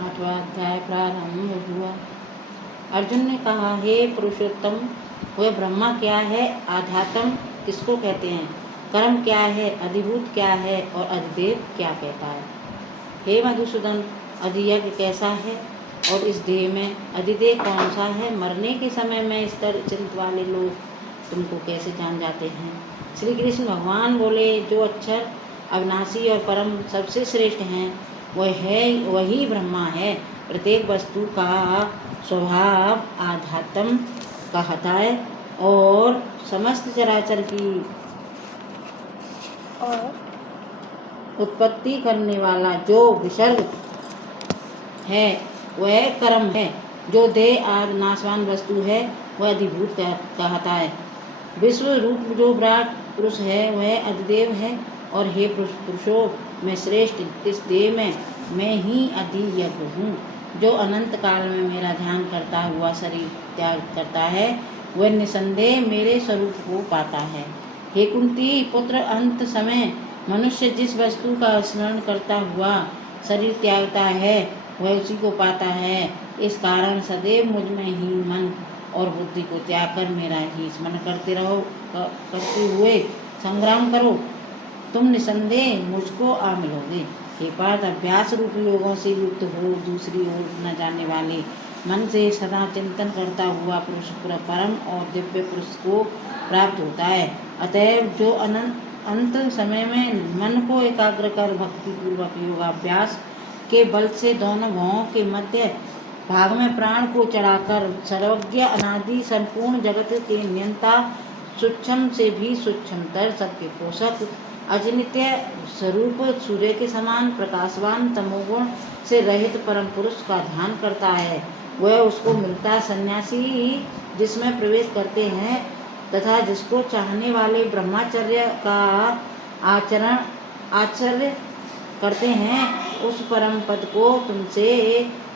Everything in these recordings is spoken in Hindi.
8वां अध्याय प्रारंभ हुआ। अर्जुन ने कहा, हे पुरुषोत्तम, वह ब्रह्मा क्या है, आध्यात्म किसको कहते हैं, कर्म क्या है, अधिभूत क्या है और अधिदेव क्या कहता है। हे मधुसूदन, अधियज्ञ कैसा है और इस देह में अधिदेव कौन सा है। मरने के समय में इस तरह चिंत वाले लोग तुमको कैसे जान जाते हैं। श्री कृष्ण भगवान बोले, जो अक्षर अविनाशी और परम सबसे श्रेष्ठ हैं वही ब्रह्मा है। प्रत्येक वस्तु का स्वभाव आध्यात्म कहता है और समस्त चराचर की उत्पत्ति करने वाला जो विसर्ग है वह कर्म है। जो देह आदि नाशवान वस्तु है वह अधिभूत कहता है। विश्व रूप जो विराट पुरुष है वह अधिदेव है। और हे पुरुषों में श्रेष्ठ इस देह में मैं ही अधियज्ञ हूँ। जो अनंत काल में मेरा ध्यान करता हुआ शरीर त्याग करता है वह निसंदेह मेरे स्वरूप को पाता है। हे कुंती पुत्र, अंत समय मनुष्य जिस वस्तु का स्मरण करता हुआ शरीर त्यागता है वह उसी को पाता है। इस कारण सदैव मुझ में ही मन और बुद्धि को त्याग कर मेरा ही स्मरण करते हुए संग्राम करो। तुम निसंदेह मुझको आ मिलोगे। हे पार्थ, अभ्यास रूप योगों से युक्त हो दूसरी ओर न जाने वाले मन से सदा चिंतन करता हुआ पुरुष परम और दिव्य पुरुष को प्राप्त होता है। अतएव जो अंत समय में मन को एकाग्र कर भक्ति पूर्वक योगाभ्यास के बल से दोनों भवों के मध्य भाग में प्राण को चढ़ाकर सर्वज्ञ अनादि संपूर्ण जगत के नियंता सूक्ष्म से भी सूक्ष्मतर सबके पोषक अजनित्य स्वरूप सूर्य के समान प्रकाशवान तमोगुण से रहित परम पुरुष का ध्यान करता है वह उसको मिलता। सन्यासी जिसमें प्रवेश करते हैं तथा जिसको चाहने वाले ब्रह्मचर्य का आचर्य करते हैं उस परम पद को तुमसे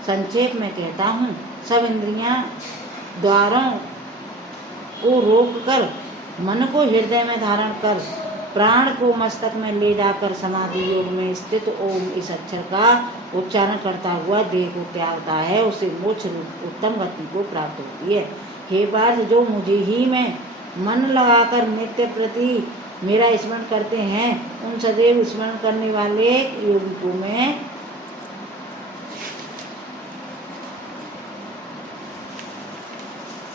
संक्षेप में कहता हूँ। सब इंद्रियां द्वारों को रोक कर मन को हृदय में धारण कर प्राण को मस्तक में ले जाकर समाधि योग में स्थित ओम इस अक्षर का उच्चारण करता हुआ देह को त्यागता है उसे मोक्ष रूप उत्तम गति को प्राप्त होती है। हे पार्थ, जो मुझे ही में मन लगाकर नित्य प्रति मेरा स्मरण करते हैं उन सदैव स्मरण करने वाले योगी को मैं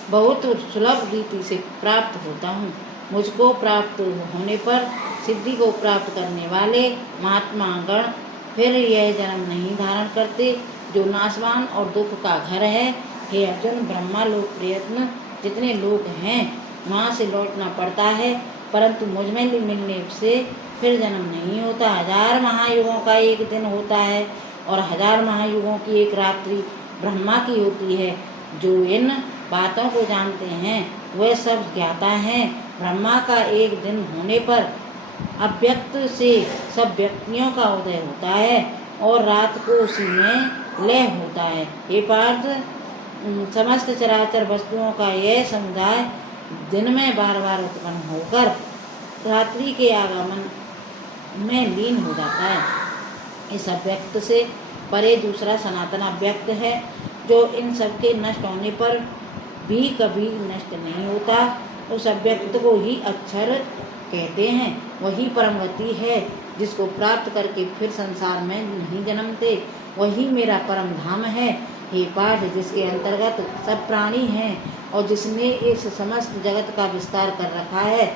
बहुत सुलभ रीति से प्राप्त होता हूँ। मुझको प्राप्त होने पर सिद्धि को प्राप्त करने वाले महात्मा गण फिर यह जन्म नहीं धारण करते जो नाशवान और दुख का घर है। हे अर्जुन, ब्रह्मा लोक प्रयत्न जितने लोग हैं वहाँ से लौटना पड़ता है परंतु मुझ में मिलने से फिर जन्म नहीं होता। 1000 महायुगों का एक दिन होता है और 1000 महायुगों की एक रात्रि ब्रह्मा की होती है। जो इन बातों को जानते हैं वे सब ज्ञाता हैं। ब्रह्मा का एक दिन होने पर अव्यक्त से सब व्यक्तियों का उदय होता है और रात को उसी में लय होता है। हे पार्थ, समस्त चराचर वस्तुओं का यह समुदाय दिन में बार बार उत्पन्न होकर रात्रि के आगमन में लीन हो जाता है। इस अव्यक्त से परे दूसरा सनातन अव्यक्त है जो इन सब के नष्ट होने पर भी कभी नष्ट नहीं होता। उस अव्यक्त को ही अक्षर कहते हैं। वही परम गति है जिसको प्राप्त करके फिर संसार में नहीं जन्मते। वही मेरा परम धाम है। हे पार्थ, जिसके अंतर्गत सब प्राणी हैं और जिसने इस समस्त जगत का विस्तार कर रखा है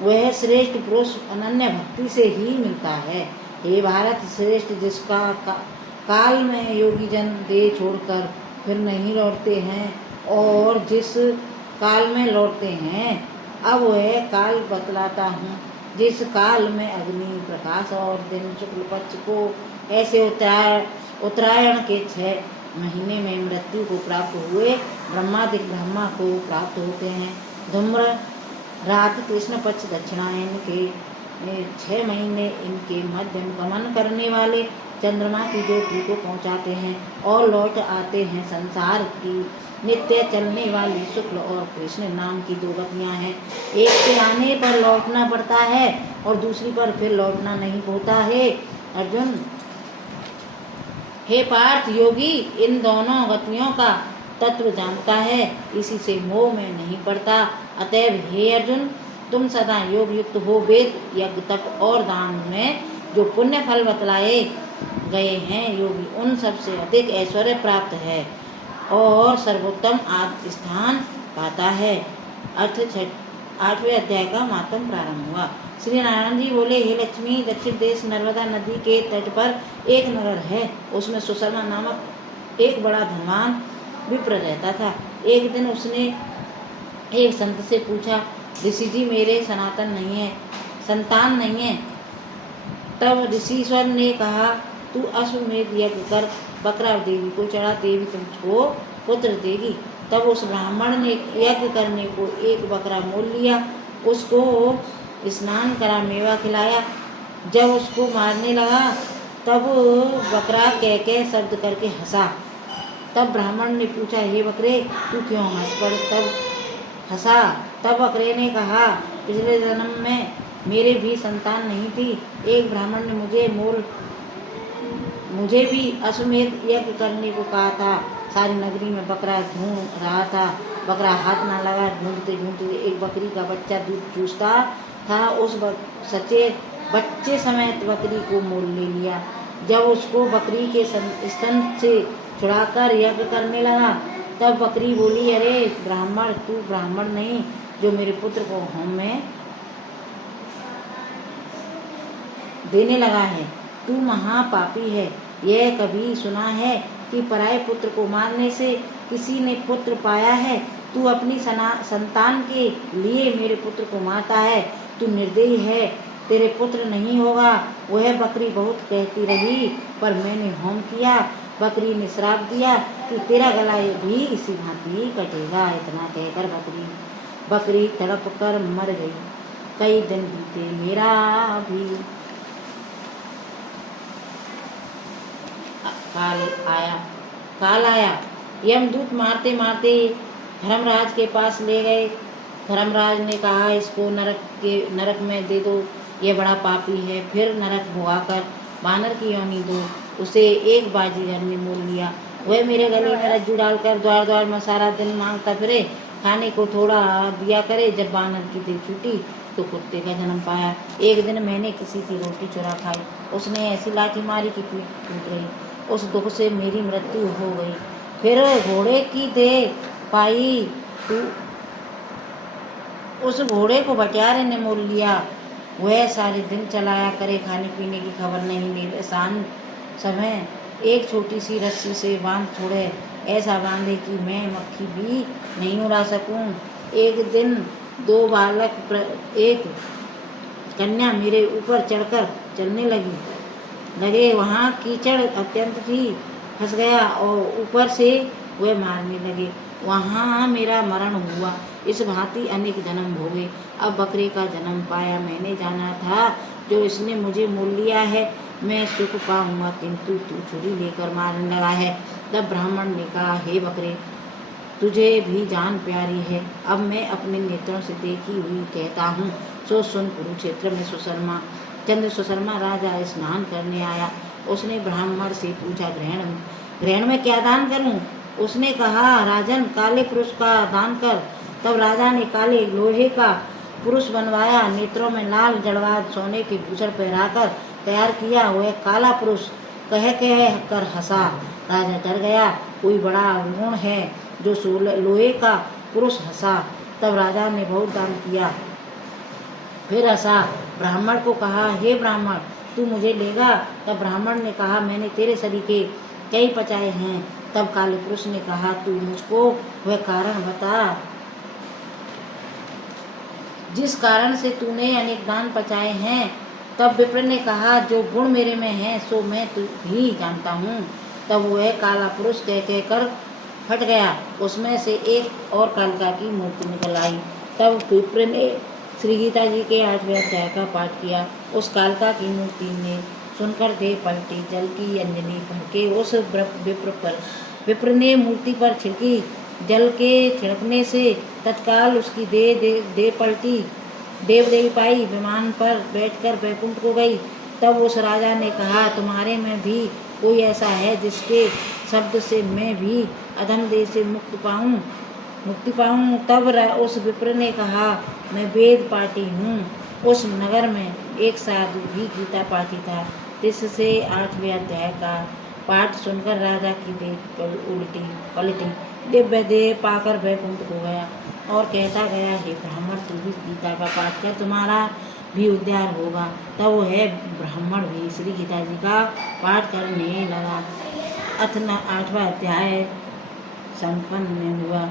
वह श्रेष्ठ पुरुष अनन्य भक्ति से ही मिलता है। हे भारत श्रेष्ठ, जिसका काल में योगी जन देह छोड़कर फिर नहीं लौटते हैं और जिस काल में लौटते हैं अब वह काल बतलाता हूँ। जिस काल में अग्नि प्रकाश और दिन शुक्ल पक्ष को ऐसे उत्तरायण के 6 महीने में मृत्यु को प्राप्त हुए ब्रह्मादिक ब्रह्मा को प्राप्त होते हैं। धूम्र रात कृष्ण पक्ष दक्षिणायन के 6 महीने इनके मध्यम गमन करने वाले चंद्रमा की ज्योति को पहुँचाते हैं और लौट आते हैं। संसार की नित्य चलने वाली शुक्ल और कृष्ण नाम की 2 गतियाँ हैं। एक से आने पर लौटना पड़ता है और दूसरी पर फिर लौटना नहीं होता है। अर्जुन, हे पार्थ, योगी इन दोनों गतियों का तत्व जानता है, इसी से मोह में नहीं पड़ता। अतएव हे अर्जुन, तुम सदा योग युक्त हो। वेद, यज्ञ, तप और दान में जो पुण्य फल बतलाए गए हैं, योगी उन सबसे अधिक ऐश्वर्य प्राप्त है और सर्वोत्तम आत्म स्थान पाता है। अर्थ 8वें अध्याय का मातम प्रारंभ हुआ। श्री नारायण जी बोले, हे लक्ष्मी, दक्षिण देश नर्मदा नदी के तट पर एक नगर है। उसमें सुशर्मा नामक एक बड़ा धनवान विप्र रहता था। एक दिन उसने एक संत से पूछा, ऋषि जी, मेरे संतान नहीं है। तब ऋषिश्वर ने कहा, तू अश्वमेध यज्ञ कर बकरा देवी को चढ़ा, देवी तुमको पुत्र देगी। तब उस ब्राह्मण ने यज्ञ करने को एक बकरा मोल लिया, उसको स्नान करा, मेवा खिलाया। जब उसको मारने लगा तब बकरा कह शब्द करके हंसा। तब ब्राह्मण ने पूछा, हे बकरे, तू क्यों हंस पड़ तब हंसा? तब बकरे ने कहा, पिछले जन्म में मेरे भी संतान नहीं थी। एक ब्राह्मण ने मुझे भी अश्वमेध यज्ञ करने को कहा था। सारी नगरी में बकरा ढूंढ रहा था, बकरा हाथ ना लगा। ढूंढते ढूंढते एक बकरी का बच्चा दूध चूसता था, उस सचेत बच्चे समेत बकरी को मोल ले लिया। जब उसको बकरी के स्तन से छुड़ाकर यज्ञ करने लगा, तब बकरी बोली, अरे ब्राह्मण, तू ब्राह्मण नहीं जो मेरे पुत्र को होम में देने लगा है, तू महापापी है। यह कभी सुना है कि पराये पुत्र को मारने से किसी ने पुत्र पाया है? तू अपनी संतान के लिए मेरे पुत्र को मारता है। तू निर्दयी है, तेरे पुत्र नहीं होगा। वह बकरी बहुत कहती रही, पर मैंने होम किया। बकरी ने श्राप दिया कि तेरा गला भी इसी भांति कटेगा। इतना कहकर बकरी तड़प कर मर गई। कई दिन बीते, मेरा भी काल आया। यमदूत मारते मारते धर्मराज के पास ले गए। धर्मराज ने कहा, इसको नरक में दे दो, ये बड़ा पापी है। फिर नरक भुगाकर बानर की योनि दो। उसे एक बाजीगर ने मोल लिया। वह मेरे गले में रज्जू डालकर द्वार द्वार में सारा दिन मांगता फिरे, खाने को थोड़ा दिया करे। जब बानर की देह छूटी तो कुत्ते का जन्म पाया। एक दिन मैंने किसी की रोटी चुरा खाई, उसने ऐसी लाठी मारी कि पीठ टूट गई। उस दुख से मेरी मृत्यु हो गई। फिर घोड़े की देह पाई, उस घोड़े को बटियारे ने मोल लिया। वह सारे दिन चलाया करे, खाने पीने की खबर नहीं ले। शाम समय एक छोटी सी रस्सी से बांध छोड़े, ऐसा बांधे कि मैं मक्खी भी नहीं उड़ा सकूं। एक दिन 2 बालक, एक कन्या मेरे ऊपर चढ़कर चलने लगे। वहाँ कीचड़ अत्यंत थी, फंस गया और ऊपर से वह मारने लगे। वहाँ मेरा मरण हुआ। इस भांति अनेक जन्म भोगे। अब बकरे का जन्म पाया। मैंने जाना था जो इसने मुझे मोल लिया है, मैं सुख पाऊंगा, किंतु तू छुरी लेकर मारने लगा है। तब ब्राह्मण ने कहा, हे बकरे, तुझे भी जान प्यारी है। अब मैं अपने नेत्रों से देखी हुई कहता हूँ, सो सुन। कुरुक्षेत्र में सुशर्मा राजा स्नान करने आया। उसने ब्राह्मण से पूछा, ग्रहण में क्या दान करूं? उसने कहा, राजन, काले पुरुष का दान कर। तब राजा ने काले लोहे का पुरुष बनवाया, नेत्रों में लाल जड़वाद सोने के भूषण पहराकर तैयार किया। वह काला पुरुष कह कर हंसा। राजा डर गया, कोई बड़ा गुण है जो लोहे का पुरुष हंसा। तब राजा ने बहुत दान किया, फिर हंसा। ब्राह्मण को कहा, हे ब्राह्मण, तू मुझे लेगा? तब ब्राह्मण ने कहा, मैंने तेरे शरीर के कई पचाए हैं। तब काले पुरुष ने कहा, तू मुझको वह कारण बता जिस कारण से तूने अनेक दान पचाए हैं। तब विप्र ने कहा, जो गुण मेरे में है सो मैं तू भी जानता हूँ। तब वह काला पुरुष कह कर फट गया। उसमें से एक और कालिका की मूर्ति निकल आई। तब विप्र ने श्री गीता जी के 8वें अध्याय का पाठ किया। उस कालिका की मूर्ति ने सुनकर देह पलटी। जल की अंजलि भर के उस विप्र ने मूर्ति पर छिड़की। जल के छिड़कने से तत्काल उसकी देह पलटी। देवदेवी पाई विमान पर बैठकर बैकुंठ को गई। तब उस राजा ने कहा, तुम्हारे में भी कोई ऐसा है जिसके शब्द से मैं भी अधम देह से मुक्ति पाऊँ। तब उस विप्र ने कहा, मैं वेद पाठी हूँ। उस नगर में एक साधु भी गीता पाठी था। जिससे 8वें अध्याय का पाठ सुनकर राजा की देह पलटी। दिव्य देह पाकर वैकुंठ हो गया और कहता गया, हे ब्राह्मण, तू भी गीता का पाठ कर, तुम्हारा भी उद्धार होगा। तब वह ब्राह्मण भी श्री गीता जी का पाठ करने लगा। 8वां अध्याय संपन्न हुआ।